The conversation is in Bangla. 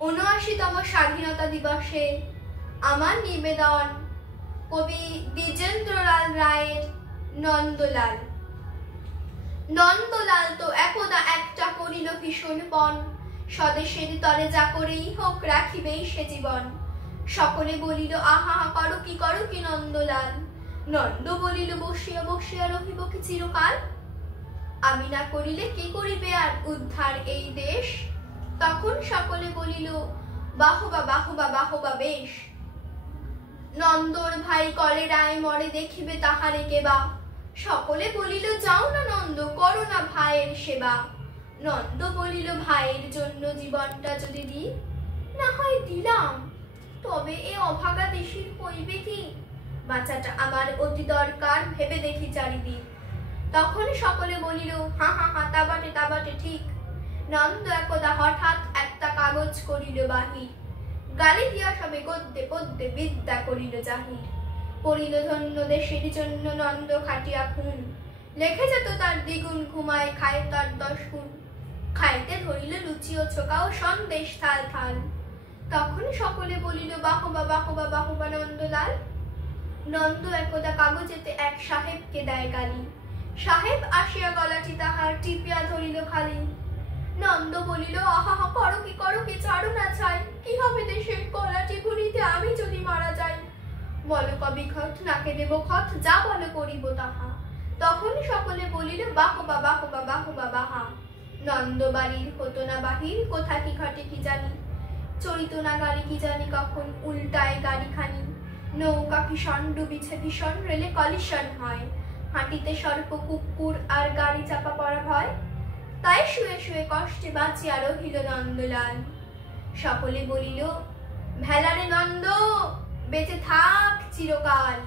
৭৯তম স্বাধীনতা দিবসে আমার নিবেদন কবি দ্বিজেন্দ্রলাল রায়ের নন্দলাল। নন্দলাল তো একদা একটা করিল ভীষণ পণ, স্বদেশের তরে যা করেই হোক রাখিবেই সে জীবন। সকলে বলিল আহা করো কি নন্দলাল। নন্দ বলিল বসিয়া বসিয়া রহিব কি চিরকাল। আমি না করিলে কে করিবে আর উদ্ধার এই দেশ। তখন সকলে বলিল বাহবা বাহবা বাহবা বেশ। নন্দর ভাই কলেরায় মরে দেখিবে তাহারে কেবা। সকলে বলিল যাও না নন্দ করো না ভাইয়ের সেবা। নন্দ বলিল ভাইয়ের জন্য জীবনটা যদি দিই, না হয় দিলাম, তবে এ অভাগা দেশির হইবে কি। বাঁচাটা আমার অতি দরকার, ভেবে দেখি চারিদিক। তখন সকলে বলিল হা হা হা তা বাটে ঠিক। নন্দ একদা হঠাৎ একটা কাগজ করিল বাহির, গালি দিয়া সবে গদ্যে পদ্যে বিদ্যা করিল জাহির। পড়িল ধন্য দেশের জন্য নন্দ খাটিয়া খুন, লেখে যেত তার দ্বিগুণ, ঘুমায় খায় তার 10 গুণ। খাইতে ধরিল লুচি ও ছোকা ও সন্দেশ থাল থাল। তখন সকলে বলিল বাহবা বাহবা বাহবা নন্দলাল। নন্দ একদা কাগজেতে এক সাহেবকে দেয় গালি, সাহেব আসিয়া গলাটি তাহার টিপিয়া ধরিল খালি। নন্দ বলিল আহা করো কি ছাড়ো না ছাই। কি হবে দেশের গলাটি ঘুরিতে আমি যদি মারা যাই। বলো কবি খত নাকে দেব খত, যা বলো করিব তাহা। তখন সকলে বলিল বাহবা বাহবা বাহবা বাহা। নন্দ বাড়ির হতো না বাহির, কোথা কি ঘটে কি জানি। চড়িত না গাড়ি কি জানি কখন, উল্টায় গাড়ি খানি। নৌকা ভীষণ ডুবিছে ভীষণ, রেলে কলিশন হয়। হাঁটিতে সর্প কুকুর আর গাড়ি চাপা পড়া ভয়। তাই শুয়ে শুয়ে কষ্টে বাঁচিয়া রহিল নন্দলাল। সকলে বলিল ভেলারে নন্দ বেঁচে থাক চিরকাল।